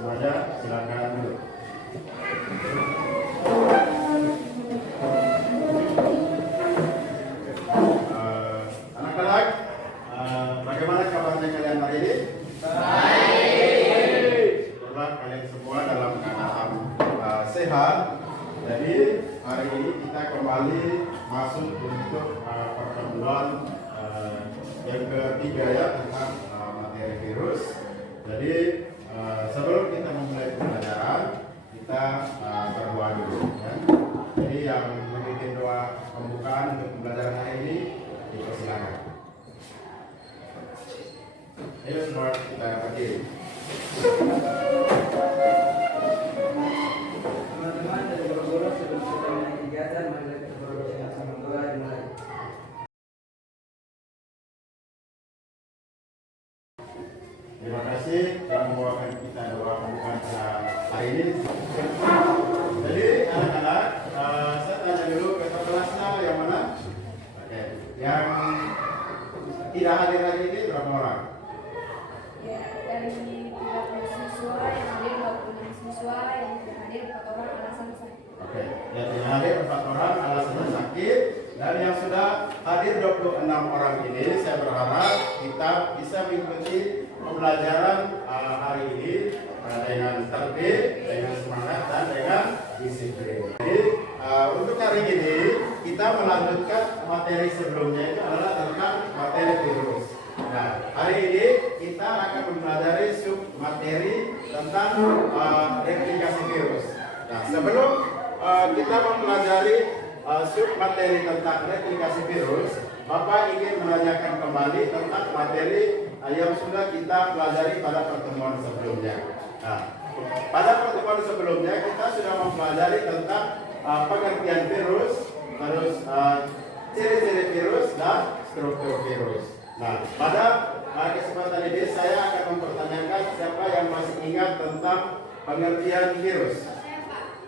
semuanya silakan duduk. Anak-anak, bagaimana kabarnya kalian hari ini? Baik. Syukurlah kalian semua dalam keadaan sehat. Jadi hari ini kita kembali masuk untuk pertemuan yang ketiga ya, tentang materi virus. Jadi sebelum kita memulai pembelajaran, kita berdoa dulu ya. Jadi yang memimpin doa pembukaan untuk pembelajaran hari ini dipersilakan. Ayo semua kita berdiri. Teman-teman dan guru-guru sebelum kita mulai kegiatan, mari kita berdoa bersama doa dimulai. Terima kasih telah membawakan kita doa pembukaan hari ini. Jadi anak-anak, saya tanya dulu ketua kelasnya yang mana? Oke. Yang tidak hadir hari ini berapa orang? Ya, dari 30 siswa yang hadir 26 siswa, yang tidak hadir 4 orang alasan sakit. Oke. Yang tidak hadir 4 orang alasannya sakit. Dan yang sudah hadir 26 orang ini, saya berharap kita bisa mengikuti pembelajaran hari ini dengan tertib, dengan semangat, dan dengan disiplin. Jadi untuk hari ini kita melanjutkan materi sebelumnya, itu adalah tentang materi virus. Nah, hari ini kita akan mempelajari sub materi tentang replikasi virus. Nah, sebelum kita mempelajari sub materi tentang replikasi virus, Bapak ingin menanyakan kembali tentang materi yang sudah kita pelajari pada pertemuan sebelumnya. Nah, pada pertemuan sebelumnya kita sudah mempelajari tentang pengertian virus, terus ciri-ciri virus dan struktur virus. Nah, pada kesempatan ini saya akan mempertanyakan siapa yang masih ingat tentang pengertian virus.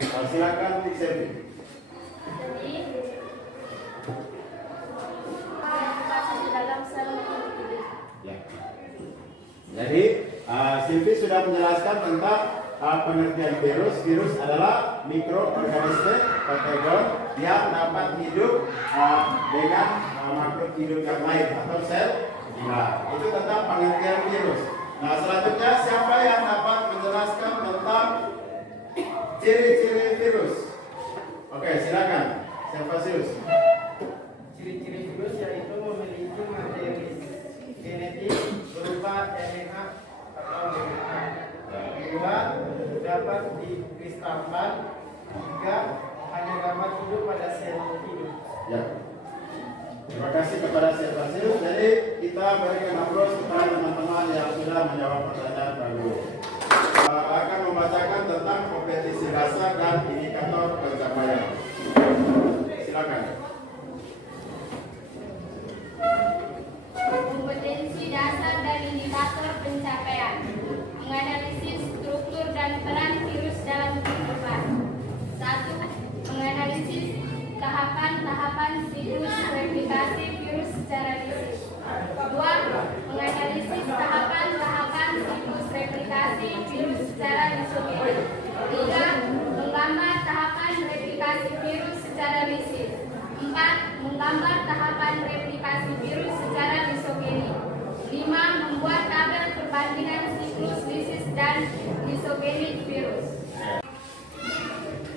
Silakan Bu Selvi. Jadi Silvi sudah menjelaskan tentang pengertian virus. Virus adalah mikroorganisme patogen yang dapat hidup dengan makhluk hidup yang lain atau sel. Nah, itu tentang pengertian virus. Nah, selanjutnya siapa yang dapat menjelaskan tentang ciri-ciri virus? Oke, silakan. Siapa Sius? Ciri-ciri virus yaitu memiliki materi genetik berupa RNA atau DNA. Kedua, dapat dikristalkan. Tiga, hanya dapat hidup pada sel hidup. Ya. Terima kasih kepada siapa Sius. Jadi kita berikan aplaus kepada teman-teman yang sudah menjawab pertanyaan dahulu. Akan membacakan tentang kompetisi dasar dan indikator pencapaian. Silakan. Kompetensi dasar dan indikator pencapaian. Menganalisis struktur dan peran virus dalam kehidupan. 1. Menganalisis tahapan-tahapan siklus replikasi virus secara lisis. 2. Menganalisis tahapan-tahapan siklus replikasi virus secara lisogenik. 3. Menggambar tahapan replikasi virus secara lisis. 4. Menggambar tahapan replikasi virus secara lisogenik. 5. Membuat tabel perbandingan siklus lisis dan lisogenik virus.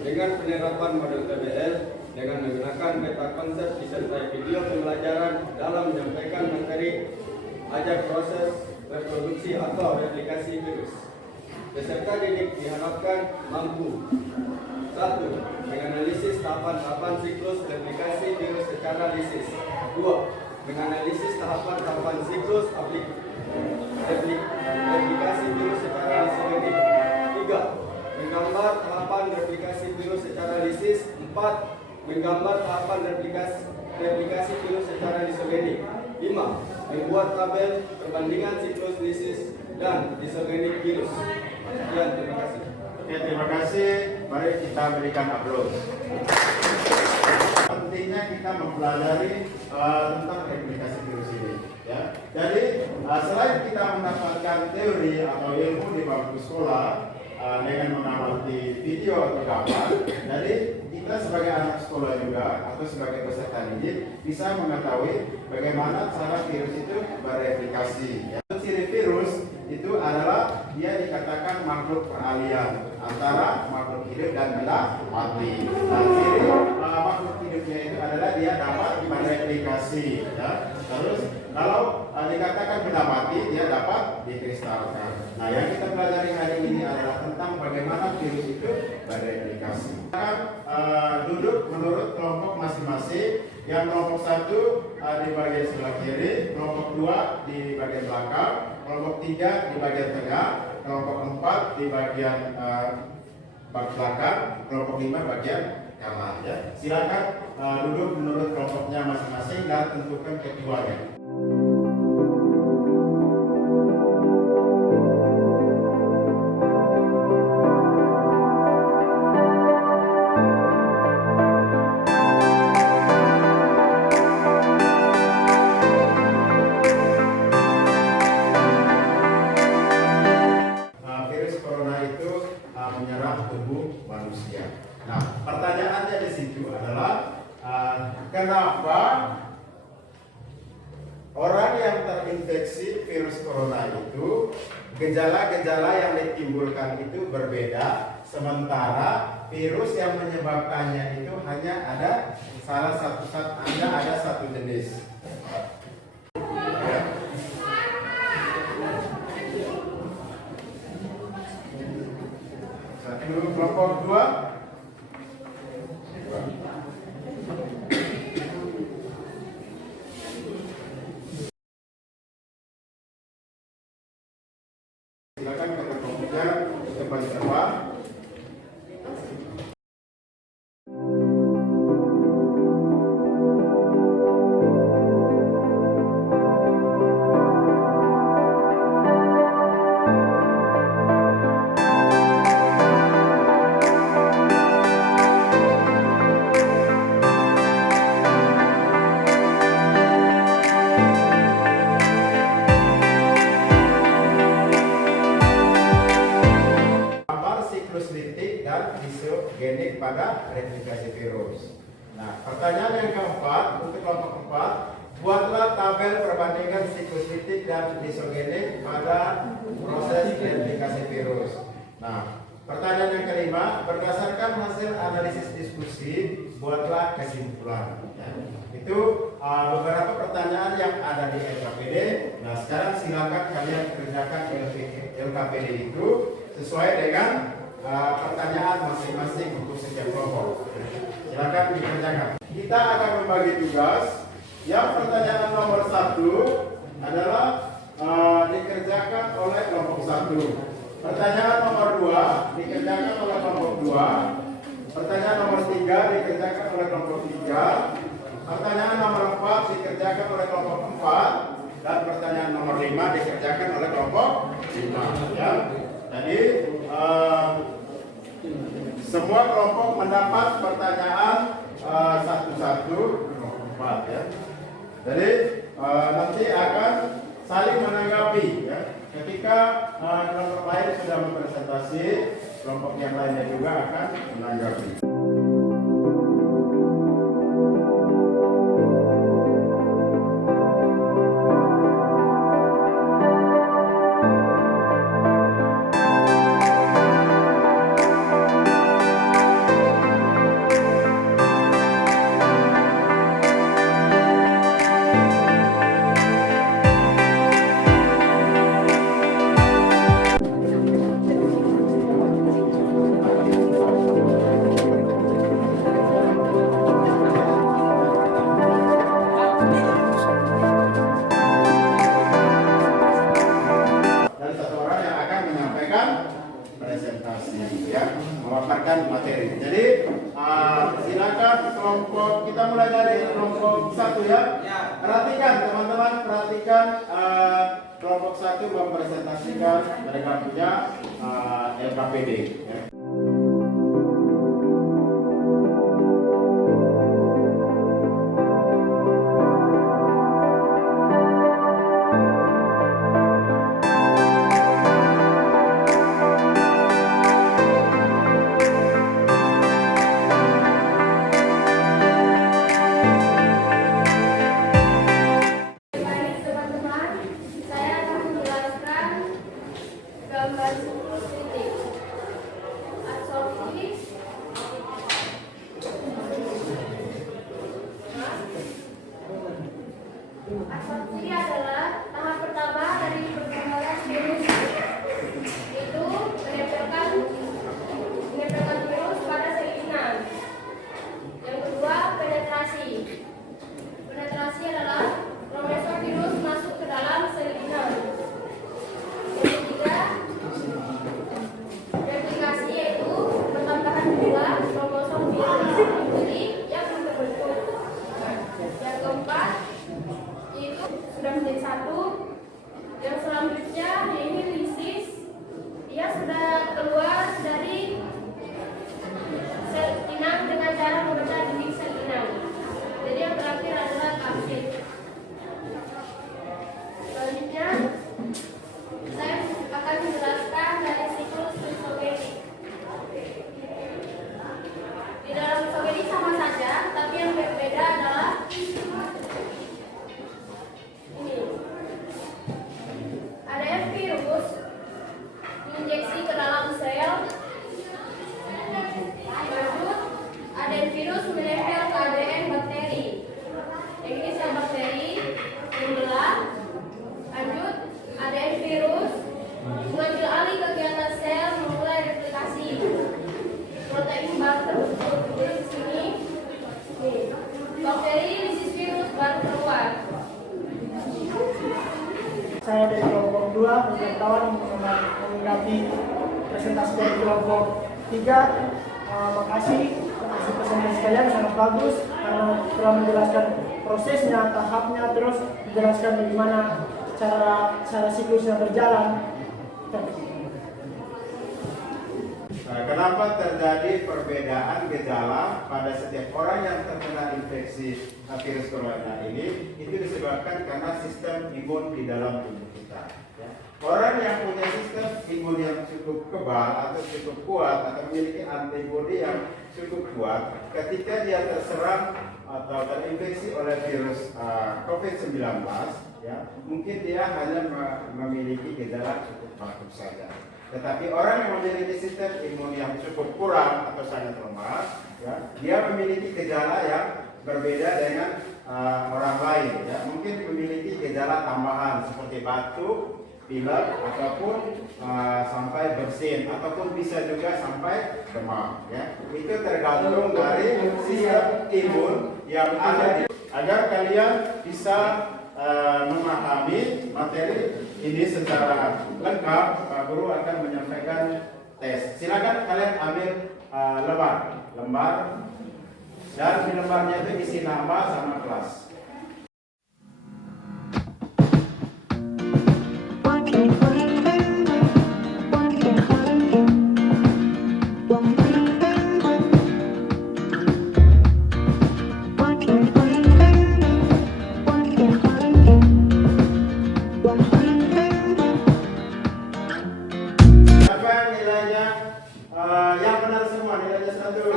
Dengan penerapan model TBL dengan menggunakan peta konsep disertai video pembelajaran dalam menyampaikan materi, ajak proses reproduksi atau replikasi virus. Peserta didik diharapkan mampu 1. Menganalisis tahapan-tahapan siklus replikasi virus secara lisis. 2. Menganalisis tahapan-tahapan siklus replikasi virus secara lisogenik. 3. Menggambar tahapan replikasi virus secara lisis. 4. Menggambar tahapan replikasi virus secara lisogenik. 5. Membuat tabel perbandingan siklus lisis dan lisogenik virus. Sekian, terima kasih. Oke, terima kasih. Mari kita berikan aplaus. Pentingnya kita mempelajari tentang replikasi virus ini. Ya. Jadi selain kita mendapatkan teori atau ilmu di bangku sekolah, dengan mengamati video atau gambar. Jadi kita sebagai anak sekolah juga atau sebagai peserta didik bisa mengetahui bagaimana cara virus itu bereplikasi. Ya. Ciri virus itu adalah dia dikatakan makhluk peralihan antara makhluk hidup dan benda mati. Dan ciri makhluk hidupnya itu adalah dia dapat bereplikasi. Ya. Terus kalau dikatakan benda mati, dia dapat dikristalkan. Nah, yang kita pelajari hari ini adalah tentang bagaimana virus itu bereplikasi. Kita akan duduk menurut kelompok masing-masing. Yang kelompok 1 di bagian sebelah kiri, kelompok 2 di bagian belakang, kelompok 3 di bagian tengah, kelompok 4 di bagian belakang, kelompok 5 bagian kanan. Ya. Silakan duduk menurut kelompoknya masing-masing dan tentukan ketuanya. Virus corona itu menyerang tubuh manusia. Nah, pertanyaannya di situ adalah kenapa orang yang terinfeksi virus corona itu gejala-gejala yang ditimbulkan itu berbeda, sementara virus yang menyebabkannya itu hanya ada satu jenis. Kelompok 2 silakan ke kelompoknya depan depan. Genik pada replikasi virus. Nah, pertanyaan yang keempat untuk kelompok 4, buatlah tabel perbandingan siklus litik dan isogenik pada proses replikasi virus. Nah, pertanyaan yang kelima, berdasarkan hasil analisis diskusi, buatlah kesimpulan. Ya. Itu beberapa pertanyaan yang ada di LKPD. Nah, sekarang silakan kalian kerjakan LKPD itu sesuai dengan pertanyaan masing-masing untuk setiap kelompok. Silakan dikerjakan. Kita akan membagi tugas. Yang pertanyaan nomor 1 adalah dikerjakan oleh kelompok 1. Pertanyaan nomor 2 dikerjakan oleh kelompok 2. Pertanyaan nomor 3 dikerjakan oleh kelompok 3. Pertanyaan nomor 4 dikerjakan oleh kelompok 4. Dan pertanyaan nomor 5 dikerjakan oleh kelompok 5. Ya. Jadi semua kelompok mendapat pertanyaan satu-satu kelompok 4 ya. Jadi nanti akan saling menanggapi ya. Ketika kelompok lain sudah mempresentasi, kelompok yang lainnya juga akan menanggapi. Presentasi ya, memaparkan materi. Jadi silakan kelompok, kita mulai dari kelompok 1 ya. Perhatikan teman-teman, perhatikan kelompok 1 mempresentasikan mereka punya LKPD ya. kawan-kawan menanggapi presentasi dari kelompok 3. Makasih presentasi kalian sangat bagus karena telah menjelaskan prosesnya, tahapnya, terus menjelaskan bagaimana cara siklusnya berjalan. Kenapa terjadi perbedaan gejala pada setiap orang yang terkena infeksi virus corona ini? Itu disebabkan karena sistem imun di dalam tubuh kita. Orang yang punya sistem imun yang cukup kebal atau cukup kuat atau memiliki antibodi yang cukup kuat, ketika dia terserang atau terinfeksi oleh virus COVID-19, ya, mungkin dia hanya memiliki gejala cukup batuk saja. Tetapi orang yang memiliki sistem imun yang cukup kurang atau sangat lemah, ya, dia memiliki gejala yang berbeda dengan orang lain. Ya. Mungkin memiliki gejala tambahan seperti batuk, pilek, ataupun sampai bersin, ataupun bisa juga sampai demam. Ya. Itu tergantung dari sistem imun yang ada agar kalian bisa memahami materi ini secara lengkap. Pak Guru akan menyampaikan tes. Silakan kalian ambil lembar dan di lembarnya itu isi nama sama kelas. Yang benar semua nilainya 100.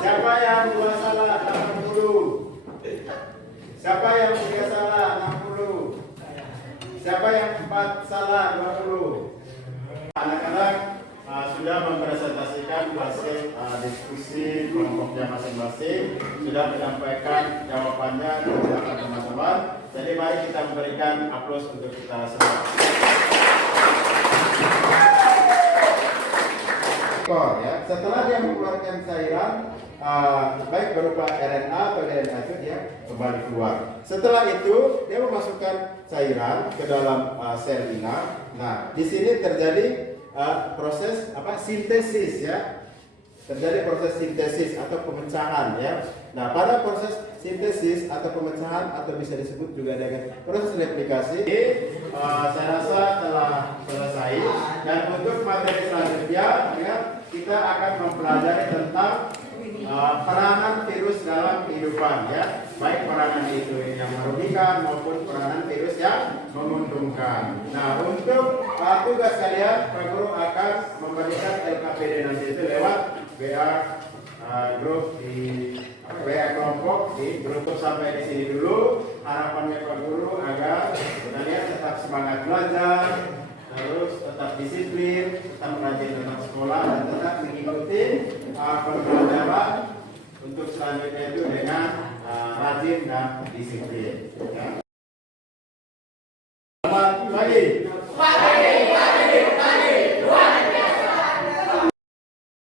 Siapa yang 2 salah 60? Siapa yang 3 salah 60? Siapa yang 4 salah 20? Anak-anak sudah mempresentasikan hasil diskusi kelompoknya masing-masing, sudah menyampaikan jawabannya ke teman-teman. Jadi mari kita memberikan aplaus untuk kita semua. Ya. Setelah dia mengeluarkan cairan baik berupa RNA atau DNA itu dia kembali keluar. Setelah itu dia memasukkan cairan ke dalam sel inang. Nah, di sini terjadi proses sintesis ya. Terjadi proses sintesis atau pemecahan ya. Nah, pada proses sintesis atau pemecahan atau bisa disebut juga dengan proses replikasi, saya rasa telah selesai. Dan untuk materi selanjutnya ya, kita akan mempelajari tentang peranan virus dalam kehidupan ya, baik peranan itu yang merugikan maupun peranan virus yang menguntungkan. Nah, untuk tugas kalian, Pak Guru akan memberikan LKPD nanti itu lewat WA grup di WA kelompok di grup. Sampai di sini dulu. Harapannya Pak Guru agar kalian tetap semangat belajar, terus tetap disiplin, tetap rajin dalam sekolah, dan tetap mengikuti pembelajaran untuk selanjutnya itu dengan rajin dan disiplin. Ya.